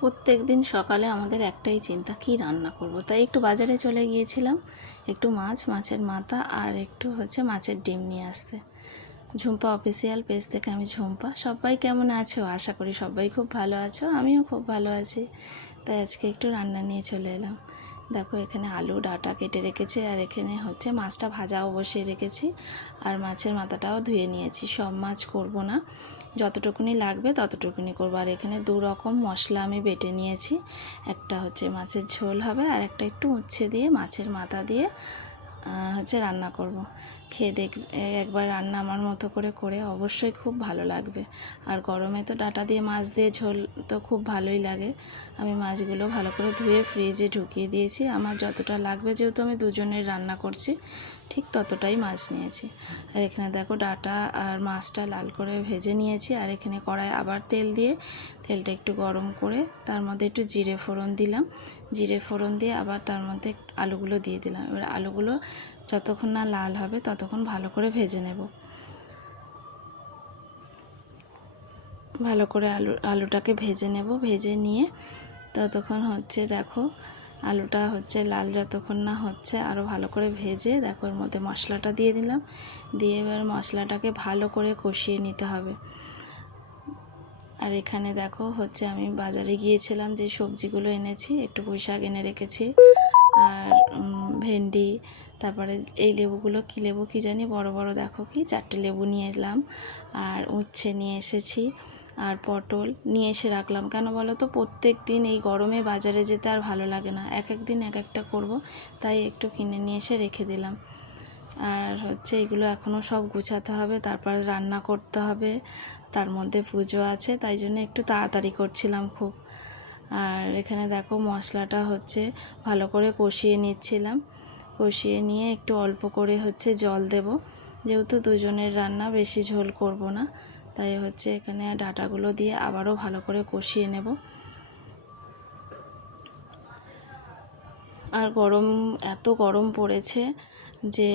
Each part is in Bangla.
প্রত্যেক দিন সকালে আমাদের একটাই চিন্তা, কি রান্না করব। তাই একটু বাজারে চলে গিয়েছিলাম, একটু মাছের মাথা আর একটু মাছের ডিম নিয়ে আসতে। ঝুম্পা অফিসিয়াল পেজ থেকে আমি ঝুম্পা। সবাই কেমন আছো? আশা করি সবাই খুব ভালো আছো, আমিও খুব ভালো আছি। তাই আজকে একটু রান্না নিয়ে চলে এলাম। দেখো, এখানে আলু ডাঁটা কেটে রেখেছি, আর এখানে মাছটা ভাজাও বসিয়ে রেখেছি, আর মাছের মাথাটাও ধুয়ে নিয়েছি। সব মাছ করব না, যতটুকুনি লাগবে ততটুকুনি করবো। আর এখানে 2 রকম মশলা আমি বেটে নিয়েছি। একটা মাছের ঝোল হবে, আর একটা একটু উচ্ছে দিয়ে মাছের মাথা দিয়ে রান্না করব। খেয়ে একবার রান্না আমার মতো করে অবশ্যই খুব ভালো লাগবে। আর গরমে তো ডাঁটা দিয়ে মাছ দিয়ে ঝোল তো খুব ভালোই লাগে। আমি মাছগুলো ভালো করে ধুয়ে ফ্রিজে ঢুকিয়ে দিয়েছি। আমার যতটা লাগবে, যেহেতু আমি দুজনের রান্না করছি, ঠিক ততটাই মাছ নিয়েছি। আর এখানে দেখো, ডাঁটা আর মাছটা লাল করে ভেজে নিয়েছি। আর এখানে কড়াই আবার তেল দিয়ে, তেলটা একটু গরম করে তার মধ্যে একটু জিরে ফোড়ন দিলাম। জিরে ফোড়ন দিয়ে আবার তার মধ্যে আলুগুলো দিয়ে দিলাম। এবার আলুগুলো যতক্ষণ না লাল হবে ততক্ষণ ভালো করে ভেজে নেব। ভালো করে আলুটাকে ভেজে নেব। ভেজে নিয়ে ততক্ষণ দেখো, আলুটা লাল যতক্ষণ না হচ্ছে, আরও ভালো করে ভেজে দেখো এর মধ্যে মশলাটা দিয়ে দিলাম। দিয়ে এবার মশলাটাকে ভালো করে কষিয়ে নিতে হবে। আর এখানে দেখো আমি বাজারে গিয়েছিলাম, যে সবজিগুলো এনেছি, একটু পুঁই শাক এনে রেখেছি, আর ভেন্ডি, তারপরে এই লেবুগুলো কী লেবু কী জানি, বড় বড় দেখো, কি 4টে লেবু নিয়ে এলাম। আর উচ্ছে নিয়ে এসেছি, আর পটল নিয়ে এসে রাখলাম। কেন বলো তো, প্রত্যেক দিন এই গরমে বাজারে যেতে আর ভালো লাগে না, এক এক দিন এক একটা করব, তাই একটু কিনে নিয়ে এসে রেখে দিলাম। আর এগুলো এখনও সব গুছাতে হবে, তারপর রান্না করতে হবে, তার মধ্যে পুজো আছে, তাই জন্য একটু তাড়াতাড়ি করছিলাম খুব। আর এখানে দেখো, মশলাটা ভালো করে কষিয়ে নিচ্ছিলাম। কষিয়ে নিয়ে একটু অল্প করে জল দেব, যেহেতু দুজনের রান্না, বেশি ঝোল করব না। তাই এখানে ডাঁটাগুলো দিয়ে আবারও ভালো করে কষিয়ে নেব। আর এত গরম পড়েছে যে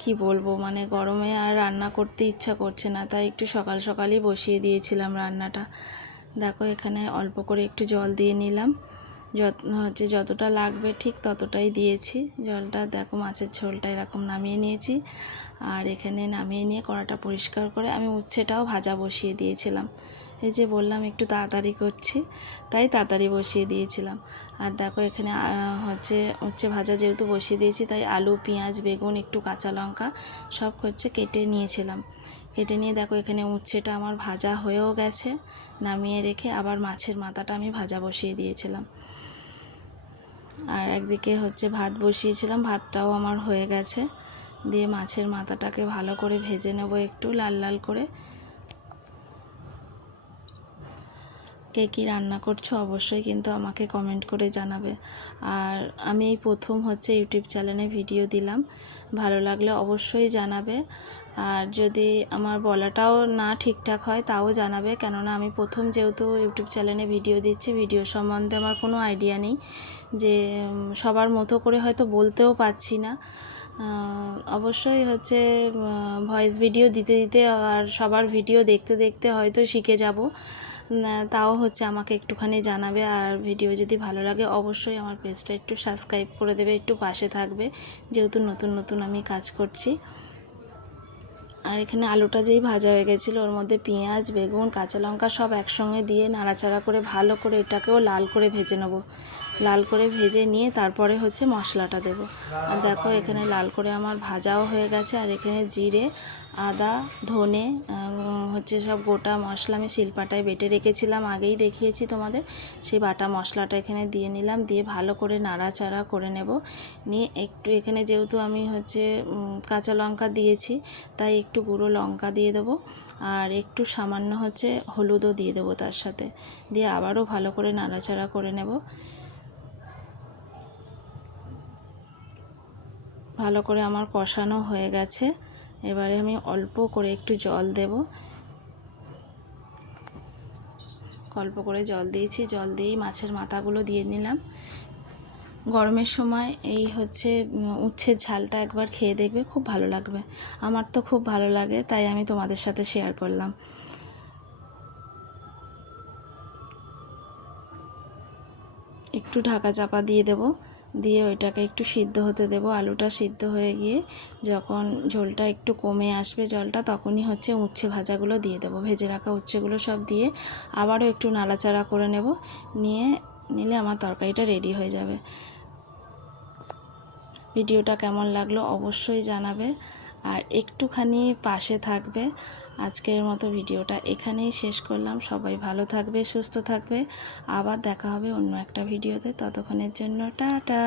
কি বলবো, মানে গরমে আর রান্না করতে ইচ্ছা করছে না, তাই একটু সকাল সকালই বসিয়ে দিয়েছিলাম রান্নাটা। দেখো, এখানে অল্প করে একটু জল দিয়ে নিলাম, যতটা লাগবে ঠিক ততটাই দিয়েছি জলটা। দেখো, মাছের ঝোলটা এরকম নামিয়ে নিয়েছি। আর এখানে নামিয়ে নিয়ে কড়াটা পরিষ্কার করে আমি উচ্ছেটাও ভাজা বসিয়ে দিয়েছিলাম। এই যে বললাম একটু তাড়াতাড়ি করছি, তাই তাড়াতাড়ি বসিয়ে দিয়েছিলাম। আর দেখো, এখানে উচ্ছে ভাজা যেহেতু বসিয়ে দিয়েছি, তাই আলু, পেঁয়াজ, বেগুন, একটু কাঁচা লঙ্কা সব কেটে নিয়েছিলাম। কেটে নিয়ে দেখো, এখানে উচ্ছেটা আমার ভাজা হয়েও গেছে। নামিয়ে রেখে আবার মাছের মাথাটা আমি ভাজা বসিয়ে দিয়েছিলাম। আর একদিকে ভাত বসিয়েছিলাম, ভাতটাও আমার হয়ে গেছে। দিয়ে মাছের মাথাটাকে ভালো করে ভেজে নেব, একটু লাল লাল করে। কে কী রান্না করছো অবশ্যই কিন্তু আমাকে কমেন্ট করে জানাবে। আর আমি এই প্রথম ইউটিউব চ্যানেলে ভিডিও দিলাম, ভালো লাগলে অবশ্যই জানাবে। আর যদি আমার বলাটাও না ঠিকঠাক হয় তাও জানাবে, কেননা আমি প্রথম যেহেতু ইউটিউব চ্যানেলে ভিডিও দিচ্ছি, ভিডিও সম্বন্ধে আমার কোনো আইডিয়া নেই, যে সবার মতো করে হয়তো বলতেও পারছি না। অবশ্যই ভয়েস ভিডিও দিতে দিতে আর সবার ভিডিও দেখতে দেখতে হয়তো শিখে যাব, তাও আমাকে একটুখানি জানাবে। আর ভিডিও যদি ভালো লাগে অবশ্যই আমার পেজটা একটু সাবস্ক্রাইব করে দেবে, একটু পাশে থাকবে, যেহেতু নতুন নতুন আমি কাজ করছি। আর এখানে আলুটা যেই ভাজা হয়ে গেছিলো, ওর মধ্যে পেঁয়াজ, বেগুন, কাঁচা লঙ্কা সব একসঙ্গে দিয়ে নাড়াচাড়া করে ভালো করে এটাকেও লাল করে ভেজে নেব। লাল করে ভেজে নিয়ে তারপরে মশলাটা দেব। আর দেখো, এখানে লাল করে আমার ভাজাও হয়ে গেছে। আর এখানে জিরে, আদা, ধনে সব গোটা মশলা আমি শিলপাটায় বেটে রেখেছিলাম, আগেই দেখিয়েছি তোমাদের। সেই বাটা মশলাটা এখানে দিয়ে নিলাম, দিয়ে ভালো করে নাড়াচাড়া করে নেব। নিয়ে একটু এখানে যেহেতু আমি কাঁচা লঙ্কা দিয়েছি, তাই একটু গুঁড়ো লঙ্কা দিয়ে দেবো, আর একটু সামান্য হলুদও দিয়ে দেবো তার সাথে। দিয়ে আবারও ভালো করে নাড়াচাড়া করে নেব। ভালো করে আমার কষানো হয়ে গেছে। এবারে আমি অল্প করে একটু জল দেব। অল্প করে জল দিয়েছি, জল দিয়েই মাছের মাথাগুলো দিয়ে নিলাম। গরমের সময় এই উচ্ছের ঝালটা একবার খেয়ে দেখবে, খুব ভালো লাগবে। আমার তো খুব ভালো লাগে, তাই আমি তোমাদের সাথে শেয়ার করলাম। একটু ঢাকা চাপা দিয়ে দেব, দিয়ে ওইটাকে একটু সিদ্ধ হতে দেব। আলুটা সিদ্ধ হয়ে গিয়ে যখন ঝোলটা একটু কমে আসবে জলটা, তখনই হচ্ছে উচ্ছে ভাজাগুলো দিয়ে দেব। ভেজে রাখা উচ্ছেগুলো সব দিয়ে আবারও একটু নাড়াচাড়া করে নেব, নিলে আমার তরকারিটা রেডি হয়ে যাবে। ভিডিওটা কেমন লাগলো অবশ্যই জানাবে, আর একটুখানি পাশে থাকবে। আজকের মতো ভিডিওটা এখানেই শেষ করলাম। সবাই ভালো থাকবে, সুস্থ থাকবে। আবার দেখা হবে অন্য একটা ভিডিওতে। ততক্ষণের জন্য টাটা।